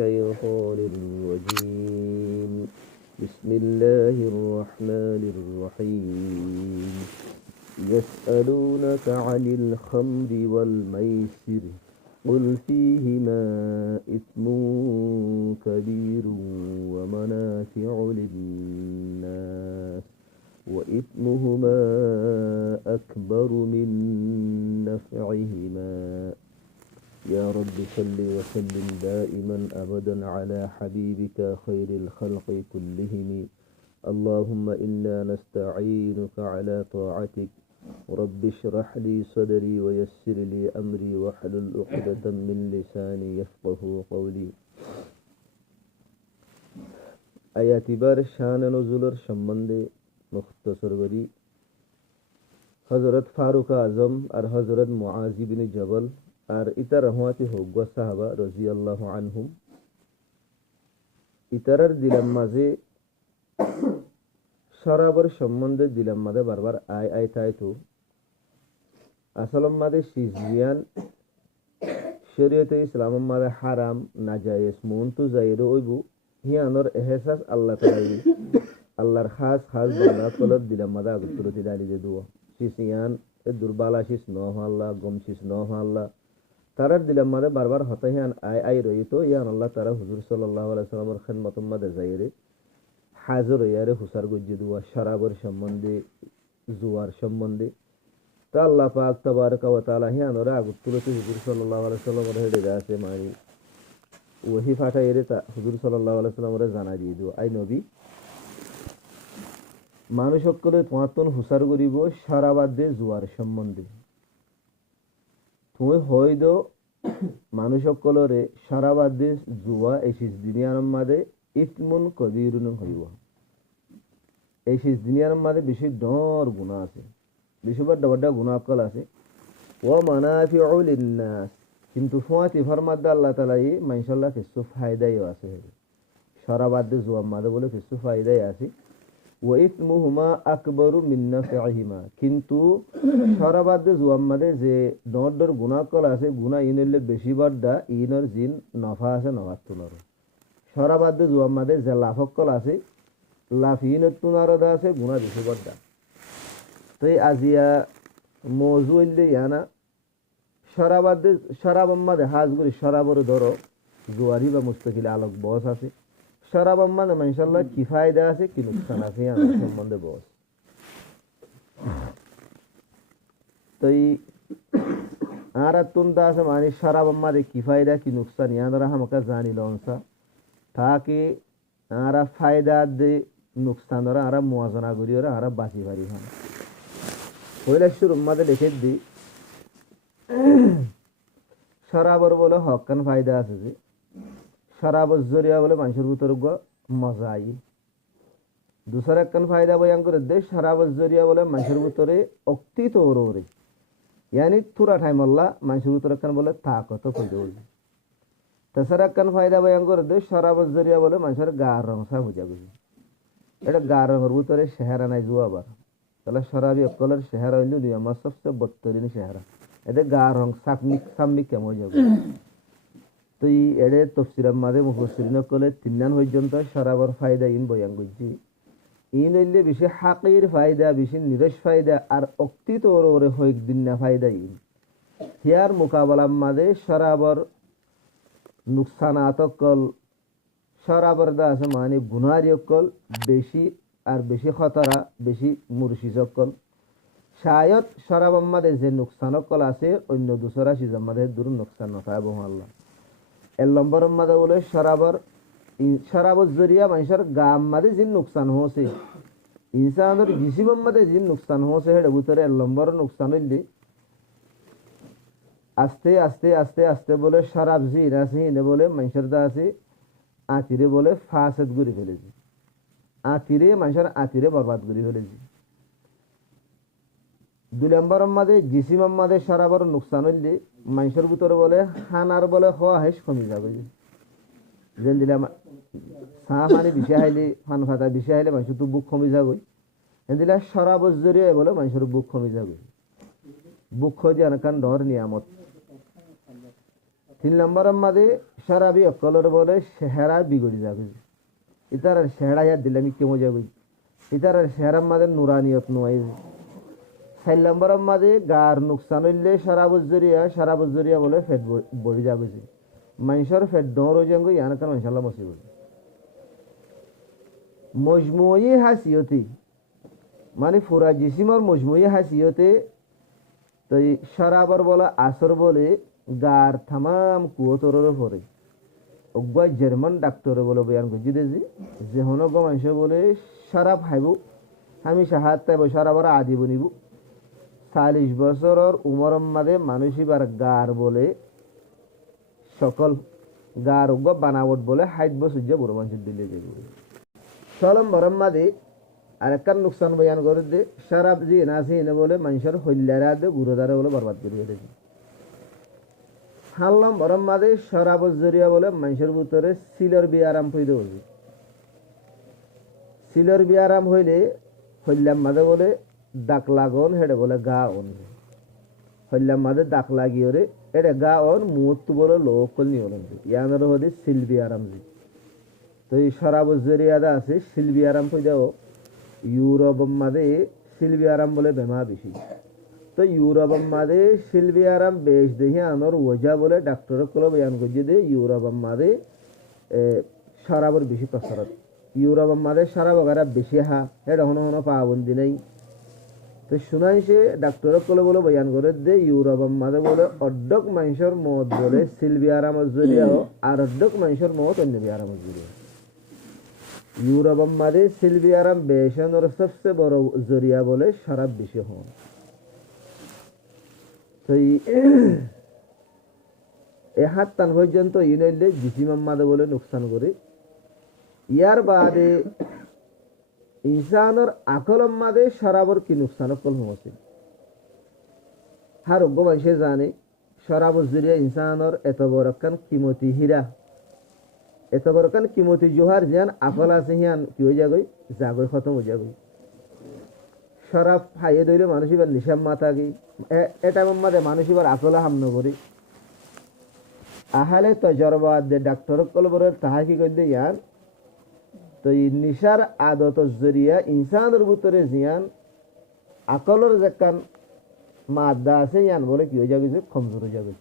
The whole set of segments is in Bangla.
الشيطان الرجيم بسم الله الرحمن الرحيم يسألونك عن الخمر والميسر قل فيهما إثم كبير ومنافع للناس وإثمهما أكبر من نفعهما يا رب صل وسلم دائما أبدا على حبيبك خير الخلق كلهم اللهم إنا نستعينك على طاعتك رب اشرح لي صدري ويسر لي أمري واحلل عقدة من لساني يفقه قولي আয়াতিবার শান নজুলের সম্বন্ধে মুখতসর করি হযরত ফারুক আজম আর হযরত মুআজ ইবনে জবল আর ইতার রহমাতি হোক সাহাবা রাদিয়াল্লাহু আনহুম ইতারার দিলাম মাঝে শরাবের সম্বন্ধে দিলাম মাঝে বারবার আই তাই তো আসলম মাঝে সিজিয়ান শরীয়তে ইসলাম মাঝে হারাম নাজায়েজ মুনতু জায়ের ওইবু হিয়ানোর এহসাস আল্লাহ তাআলা আল্লাহর খাস বান্দা কলর দিলাম মাঝে আগুতুরতি দালিয়ে দুয়া সিজিয়ান এ দুর্বালা শিস নহ আল্লাহ গম শিস নহ আল্লাহ তারার দিলাম মাঝে বারবার হতাহিয়ান আই রইতো ইয়ান আল্লাহ তারা হুজুর সাল্লাল্লাহু আলাইহি ওয়াসাল্লামের খিদমত মাঝে জায়েরে হাজর ইয়ারে হুসার গজ্জি দুয়া শরাবের সম্বন্ধে জুয়ার সম্বন্ধে তা আল্লাহ পাক তাবারক ওয়া তাআলা হিয়ানোরা আগুতুরতি হুজুর সাল্লাল্লাহু আলাইহি ওয়াসাল্লামের হেডে আছে মানি ওহি ফাটা এরে তা হুজুর সাল্লাল্লাহু আলাইহি ওয়াসাল্লামের জানা দিয়ে দিও আই নবী মানুষ সকলে তোমাতন হুসার করিব শরাবাদে জুয়ার সম্বন্ধে তুমি হইদ মানুষ সকলরে শরাবাদে জুয়া এই শেষ দুনিয়ার মাঝে ইসমুন কবিরুন হইব এই শেষ দুনিয়ার মাঝে বেশি ডর গুনাহ আছে বেশি বড় বড় গুনাহ কল আছে ওয়া মানাফিউ লিন্নাস কিন্তু ফুয়াতি ফরমাদ আল্লাহ তাআলা এই মাশাআল্লাহ কিছু ফায়দাই আছে শরাবাদে জুয়া মাঝে বলে কিছু ফায়দাই আছে ওয়া ইসমুহুমা আকবারু মিন নাফিহিমা কিন্তু শরাবাদে জুয়া মাঝে যে ডর গুনাহ কল আছে গুনাহ ইনলে বেশি বড় ইনর জিন নফা আছে নওয়াতুনর শরাবাদে জুয়া মাঝে যে লাফকল আছে লাফিনত তুনারদা আছে গুনাহ বেশি বড় তাই আজিয়া মওজু ইল্লে ইয়ানা শরাব মাঝে হাজগুরি শরাবর ধরো জুয়ারি বা মুস্তাকিল আলোক বস আছে শরাব মাঝে মাশাআল্লাহ কি ফায়দা আছে কি নুকসান আছে আমার সম্বন্ধে বস তাই আর তুনদা আছে মানে শরাব মাঝে কি ফায়দা কি নুকসান ইয়াদরা আমাকে জানি লনসা তাকে আর ফায়দা দে নুকসান ওরা আর মুওয়াজানা করি ওরা আর বাঁচি পারি হয় পয়লা শুরু মাঝে লিখে দি শরাবর বলে হকান ফায়দা আছে যে শরাবর জরিয়া বলে মানুষের ভিতরে মজা আই দুসর একখান ফায়দা বয়ান করে দে শরাবর জরিয়া বলে মানুষের ভিতরে অক্তি তো ওরে ইয়ানি থুরা ঠাইম আল্লাহ মানুষের ভিতরে একখান বলে তাকত হয়ে যাবে তেসর একখান ফায়দা বয়ান করে দে শরাবর জরিয়া বলে মানুষের গার রং সা হয়ে যাবে এটা গার রঙের ভিতরে চেহারা নাই জুয়া আবার তাহলে শরাবি অকলের চেহারা হইল আমার সবচেয়ে বত্তরিন চেহারা এদের গা রং সামনি কেমন যাবে তো এদের তফসিরের মাঝে মুফাসসিরিন কলে তিননান পর্যন্ত শরাবর ফায়দা ইন বয়ান করছি ইন হইলে বেশি হাকির ফায়দা বেশি নিরস ফায়দা আর অক্তিত ওরে হইক দিন না ফায়দা ইন হিয়ার মোকাবেলার মাঝে শরাবর নুকসানাত কল শরাবর দা আছে মানে গুনারি কল বেশি আর বেশি খতরা বেশি মুরশিদ কল শায়দ শরাব মাঝে যে নুকসান কল আছে অন্য দুসরা সিজম মাঝে দূর নুকসান নথায় বহু আল্লাহ এর নম্বর মাঝে বলে শরাবর জরিয়া মানুষের গাম মাঝে যে নুকসান হচ্ছে ইনসানের জিসিম মাঝে যে নুকসান হচ্ছে হেডে ভিতরে এর নম্বর নুকসান হইলে আস্তে আস্তে আস্তে আস্তে বলে শরাব জি আছে এনে বলে মানুষের দা আছে আতিরে বলে ফাসেদ করে ফেলেছে আতিরে মানুষের আতিরে বরবাদ করে ফেলেছে দুই নম্বর মাঝে জিসিম মাঝে শরাবর নুকসান হইলে মানুষের ভিতরে বলে হানার বলে হওয়া হেস কমে যাবে যেন দিলাম চাহ পানি বেশি হাইলে ফান ফাটা বেশি হাইলে মানুষের তো বুক কমে যাবে যেন দিলে শরাবর জরিয়ে বলে মানুষের বুক কমে যাবে বুক খোঁজে অনেকান ডর নিয়ামত তিন নম্বরের মাঝে শরাবি অকলর বলে চেহারা বিগড়ি যাবে ইতার চেহারা ইয়াদ দিলে আমি কেমন যাবই ইতার চেহারার মাঝে নুরানিয়ত নোয়াই 4 নম্বরের মাঝে গার নুকসান হইলে সারা বজরিয়া বলে ফেট বড়ি যাবে মানুষের ফেট দৌড় হয়ে যাবে ইয়ান কারণ ইনশাল্লাহ মসিব মজমুয়ী হাসিয়তি মানে ফুরা জিসিমর মজমুয়ী হাসিয়তে তো শরাবর বলা আসর বলে গার তামাম কুয়তরের পরে অজ্ঞা জার্মান ডাক্তার বলে বয়ান করছি দেখি যে হনগ মানুষ বলে শরাব খাইব আমি সাহায্য তাইব শরাবর আদি বনিব 40 বছরের উমরের মাঝে মানুষ এবার গার বলে সকল গার অজ্ঞা বানাবট বলে 60 বছর যে বড় মানুষের দিলে যাবে 6 নম্বরের মাঝে আরেকটা নুকসান বয়ান করে দে শরাব যে নাসি এনে বলে মানুষের হইলারা দে গুরুদারে বলে বরবাদ করিয়ে দিয়েছে 7 নম্বরের মাঝে শরাব জরিয়া বলে মানুষের ভিতরে সিলর বিয়ারাম হইতে হবে সিলর বিয়ারাম হইলে হইলাম মাঝে বলে দাগ লাগন হেডে বলে গা অন হইলাম মাঝে দাগ লাগিয়ে এটা গা অন মুহূর্ত বলে লোকল নিয়ে বলেন ইয়ানোর হতে সিল বিয়ারাম জি তো এই শরাব জরিয়াদা আছে সিল বিয়ারাম হইতেও ইউরোপের মাঝে সিলভি আরাম বলে বেমা বেশি তো ইউরোপের মাঝে সিলভি আরাম বেশ দেখি আনোর ওজা বলে ডাক্তার কল বয়ান করছে যে ইউরোপের মাঝে শরাবর বেশি কসরত ইউরোপের মাঝে শরাব ওগারা বেশি হা এটা হনো হনো পাবন্দি নেই তো শুনাই সে ডাক্তার কল বলে বয়ান করে যে ইউরোপের মাঝে বলে অর্ধক মানুষের মত বলে সিলভি আরামের জরিয়াও আর অর্ধক মানুষের মত অন্য আরামের জরিয়া ইউরোপের মাঝে সিলভি আরাম বেশনের সবচেয়ে বড় জরিয়া বলে শরাব বেশি হন তো এ হাত টান পর্যন্ত ইনলে জিসিমাম মাদে বলে নুকসান করে ইয়ার বাদে ইনসানের আকলম মাদে শরাবর কি নুকসান কল হচ্ছে হার অজ্ঞ মানুষে জানে শরাবর জরিয়া ইনসানের এত বড় কান কিমতি হীরা এত বড় কান কিমতি জোহার জিয়ান আকল আছে হিয়ান কি হয়ে যাগই জাগই খতম হয়ে যাগই শরাব খাইয়ে দইলে মানুষ এবার নিশাম মাথা গি এটা মাঝে মানুষ এবার আকলা হামন করি আহালে তজরবা দে ডাক্তার কলবরে তাহা কি করে ইয়ান তো এই নিশার আদত জরিয়া ইনসানের ভিতরে জিয়ান আকলর যেকান মাদ্দা আছে ইয়ান বলে কি হয়ে যাবে কমজোর হয়ে যাবে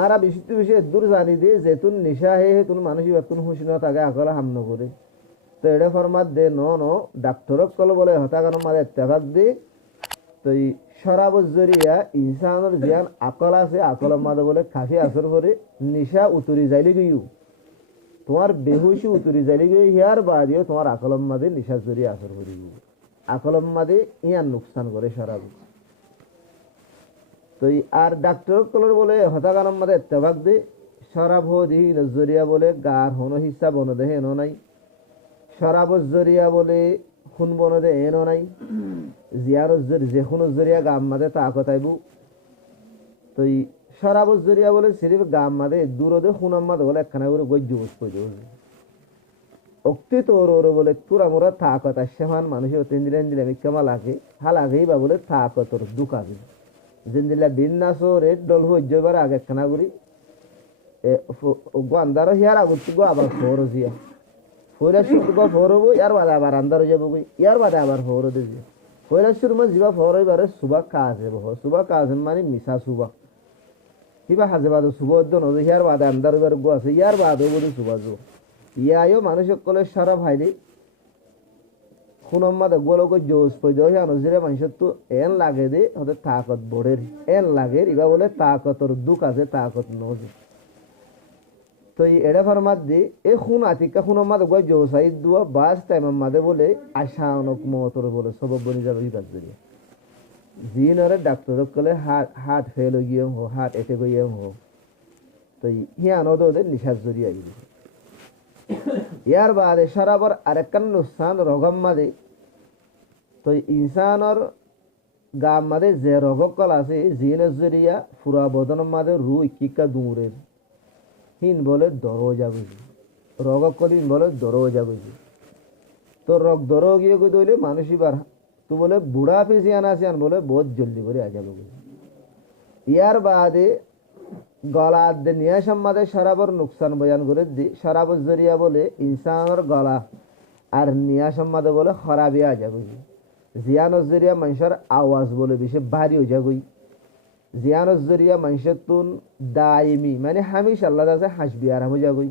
আর বিশুদ্ধ বিষয়ে দূর জানি দে যেতুন নিশা হে তুন মানুষ এবার তুন হুশ না থাকে আকলা হামন করে তো এটা ফরমাত দে ন ডাক্তার কল বলে হতাগানোর মাঝে তেভাগ দে তো এই শরাব জরিয়া ইনসানের জিয়ান আকল আছে আকলের মাঝে বলে কাফি আসর করে নিশা উতরি যাইলে গিয়েও তোমার বেহুশি উতরি যাইলে গিয়ে হিয়ার বাদিও তোমার আকলের মাঝে নিশা জরিয়া আসর করে আকলের মাঝে ইয়ান নুকসান করে শরাব তো আর ডাক্তার কলর বলে হতাগানোর মাঝে তেভাগ দে শরাব হো দিহি জরিয়া বলে গার হনো হিসাব হনো দেহে এনো নাই শরাবর জরিয়া বলে খুন বনদে এনো নাই জিয়ারত যে কোনো জরিয়া গাম মাদে তা কথাইবু তো শরাবর জরিয়া বলে সিরিফ গাম মাদে দূরদে খুনাম মাদে বলে একখানা করে গজ্জ বুঝ করে অক্তি তোর ওর বলে তোরা মোরা তা কথা সেমান মানুষের তিন দিলে আমি কেমা লাগে হা লাগেই বা বলে তা কতর দুকাবি যেন দিলা বিন্যাস রেড ডল হইবার আগে একখানা করি আন্দারও হিয়ার আগত গো আবার ফোর জিয়া ফোরের শুরু গো ফোর হবো ইয়ার বাদে আবার আন্দার হয়ে যাবো ইয়ার বাদে আবার ফোর হতে যাবে ফোরের শুরু মানে যিবা ফোর হইবারে সুবা কাজ হব সুবা কাজ মানে মিশা সুবা কিবা হাজে বাদে সুবা অর্জন হতো ইয়ার বাদে আন্দার হইবার গো আছে ইয়ার বাদে বলি সুবা যো ইয়ায়ও মানুষ সকলে সারা ভাইরে খুনম মাদে গোলক জোস পয়দা হইয়া নজিরে মানুষের তো এন লাগে দে হতে তাকত বড়ের এন লাগে ইবা বলে তাকতর দুঃখ আছে তাকত নজে তো এটা ফরমাত দি এ খুন আতিকা খুন মাদে গো জোসাই দুয়া বাস টাইম মাদে বলে আশানক মতর বলে সব বনি যাবে ইবাদ জরিয়া জিনরে ডাক্তার কলে হার্ট ফেল হয়ে গিয়ে হো হার্ট অ্যাটাক হয়ে হো তো হিয়া নদ ওদের নিশার জরিয়া গিয়ে ইয়ার বাদে শরাবর আরেকান নুকসান রগম মাদে তো ইনসানর গাম মাদে যে রগকল আছে জিনের জরিয়া ফুরা বদন মাদে রু ইকিকা দুমুরের হিন বলে দরজা বুঝি রগকল হিন বলে দরজা বুঝি তো রগ দর গিয়ে কই দইলে মানুষ এবার তো বলে বুড়া পিছিয়ান আসিয়ান বলে বহুত জলদি করে আ যাবে ইয়ার বাদে গলা আদে নিয়ে সম্মাদে শরাবর নুকসান বয়ান করে দি শরাবর জরিয়া বলে ইনসানের গলা আর নিয়া সম্মাদে বলে খরাবি আ যাগই জিয়ানোর জরিয়া মানুষের আওয়াজ বলে বেশি ভারী হয়ে যাগই জিয়ানোর জরিয়া মানুষের তুন দায়মি মানে হামিশ আল্লাহ আছে হাসবি আরাম হয়ে যাগই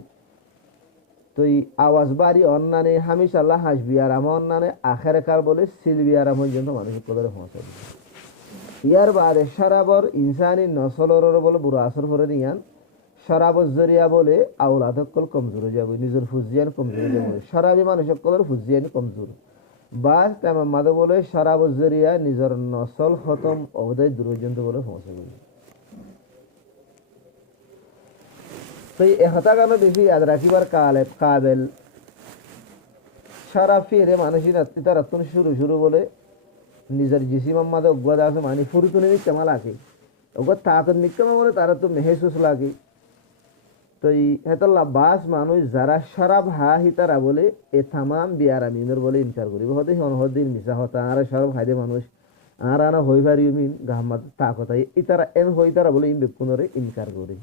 তো এই আওয়াজ বাড়ি অন্যানে হামিশ আল্লাহ হাসবি আরাম অন্যানে আখের কার বলে সিলবি আরাম পর্যন্ত মানুষের কলরে পৌঁছাবে ইয়ার বাদে শরাবর ইনসানি নসলর বলে বুড়ো আসর করে দিয়ান শরাবর জরিয়া বলে আউলাদ কল কমজোর হয়ে যাবে নিজের ফুজিয়ান কমজোর হয়ে যাবে শরাবি মানুষের কলর ফুজিয়ান কমজোর বা তেমন মাদে বলে শরাবর জরিয়া নিজের নসল খতম অবদায় দূর পর্যন্ত বলে পৌঁছাবে তো এই হতা গানো বেশি ইয়াদ রাখিবার কাবেল শরাব ফিরে মানুষের তার শুরু শুরু বলে নিজের জিসিম মাদে অজ্ঞাত আছে মানে ফুরুতুনি নিকমা লাগে অজ্ঞাত তাহাতর নিকমা বলে তারা তো মেহেসুস লাগে তো এই হেতল্লা বাস মানুষ যারা শরাব হাহি তারা বলে এ তামাম বিয়ারামিনের বলে ইনকার করিব হতে হদিন মিশা হতা আর শরাব হাইদে মানুষ আর আনা হই পারি মিন গাহমাত তা কথা ইতারা এন হই তারা বলে ইম বেকুনরে ইনকার করে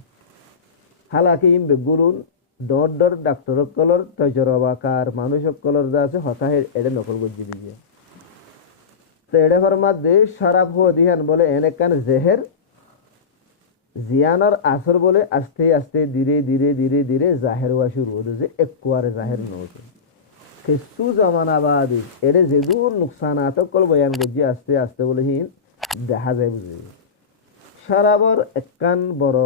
হালাকি ইম বেগুলুন ডর ডাক্তার কলর তজরবাকার মানুষ কলর যা আছে হতাহে এডে নকল গজ্জি দিয়ে তো এডে ফরমাদে শরাব হো দিহান বলে এনেকান জেহের জিয়ানর আসর বলে আস্তে আস্তে ধীরে ধীরে ধীরে ধীরে জাহের হওয়া শুরু হতো যে একবারে জাহের নতো কিছু জমানা বাদে এডে যেদূর নুকসানাত কল বয়ান গজ্জি আস্তে আস্তে বলে হিন দেখা যায় বুঝে শরাবর একান বড়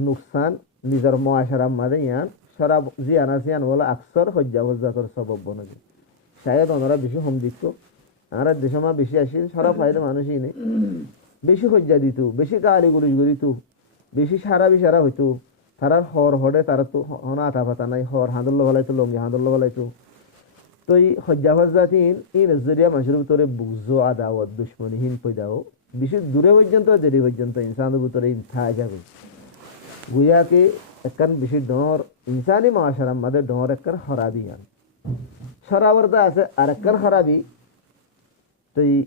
নুকসান নিজের মহাশারাম মাঝে ইয়ান শরাব জিয়ানা সিয়ান বলে আকসর হজ্জাকর সবব বনে শায়দ ওনারা বেশি হোম দিত আর দেশমা বেশি আসিল শরাব ফাইলে মানুষই নেই বেশি হজ্জা দিত বেশি গালি গুলিশ করিত বেশি সারা বিসারা হইতো তারার হর হরে তারা তো হনা আঠা ফাতা নাই হর হাঁদল্য বলাইতো লঙ্গি হাঁদল্য বলাইতো তো এই হজ্জা ফজ্জাতিন এই নজরিয়া মানুষের ভিতরে বুঝো আদাওয়াত দুশ্মনীহীন পয়দাও বেশি দূরে পর্যন্ত দেরি পর্যন্ত ইনসানের ভিতরে ইনথা যাবে গুয়াকে একখান বেশি ডর ইনসানি মহাসারাম মাদের ডর একখান হরাবি আন সরাবরদা আছে আর একখান হরাবি তো এই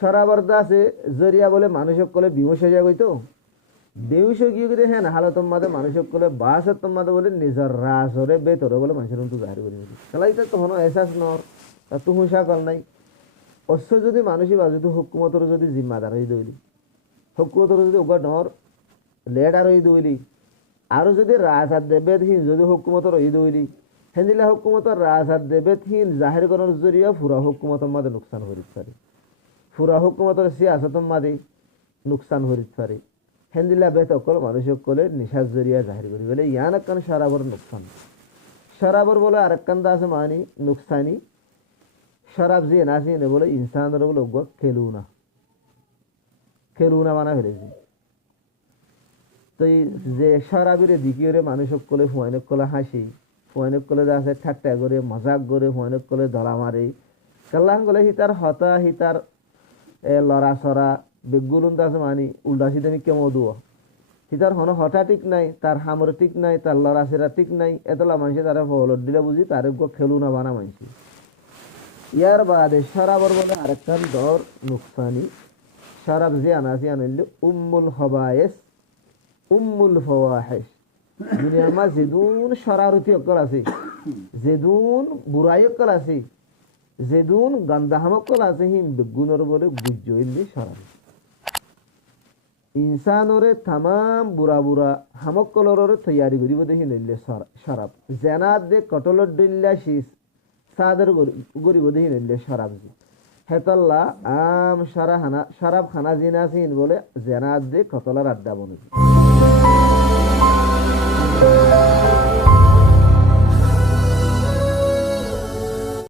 সরাবরদা আছে জরিয়া বলে মানুষক কলে বিমুষ হয়ে যাবে তো বেউস গিয়ে গিয়ে হ্যাঁ হালত মাদে মানুষক কলে বাসের তোমাদের বলে নিজের রাস হরে বেতরে বলে মানুষের তো জাহির করি তাহলে এটা তখন এহসাস নর তা তু হুঁসা কল নাই অশ্ব যদি মানুষই বাজু তো হুকুমতর যদি জিম্মাদার হয়ে দইলি হুকুমতর যদি ওগা ডর লেডার হয়ে দইলি আরো যদি রাজ হাত দেবে হিন যদি হুকুমতর হয়ে দইলি হেন্দিলা হুকুমতর রাজ হাত দেবে হিন জাহির করার জরিয়া ফুরা হুকুমতর মাদে নুকসান করিতে পারে ফুরা হুকুমতর সিয়াসতর মাদে নুকসান করিতে পারে হেন্দিলা বেত অকল মানুষক কলে নিশার জরিয়া জাহির করি বলে ইয়ান একখান শরাবর নুকসান শরাবর বলে আর একখান আছে মানি নুকসানি শরাব যে নাসি নে বলে ইনসানের বলে খেলুনা মানা ফেলেছি তো যে শরাবিরে দিকিরে মানুষক কলে ফুয়াইনক কলে হাসি ফুয়াইনক কলে যা আছে ঠাট্টা করে মজাক করে ফুয়াইনক কলে ধরা মারে কাল্লাহ গলে হিতার হতা হিতার লড়া সরা বেগুলুন আছে মানি উল্টা সিধে আমি কেমন দুয়া হিতার হন হঠা ঠিক নাই তার হামর ঠিক নাই তার লড়া সেরা ঠিক নাই এতলা মানুষে তারা ফলট দিলে বুঝি তার খেলুনা বানা মানছি ইয়ার বাদে শরাবর বলে আরেকখান দর নুকসানি শরাব যে আনাসি আনলে উম্মুল হবায়েস উম্মুল ফওয়াহিশ দুনিয়ার মা যেদুন শরারতি অকল আছে যেদুন বুড়াই অকল আছে যেদুন গন্দাহাম অকল আছে হিম বেগুনর বলে গুজ্জইলে শরাব ইনসানরে তামাম বুড়া বুড়া হামকলরে তৈয়ারি করিব দেখি নইলে শরাব জেনাত দে কটলর দিল্লা শীষ সাদর গরিব দেখি নইলে শরাব হেতল্লা আম শরাব খানা জিনাসিন বলে জেনাত দে কটলার আড্ডা বনে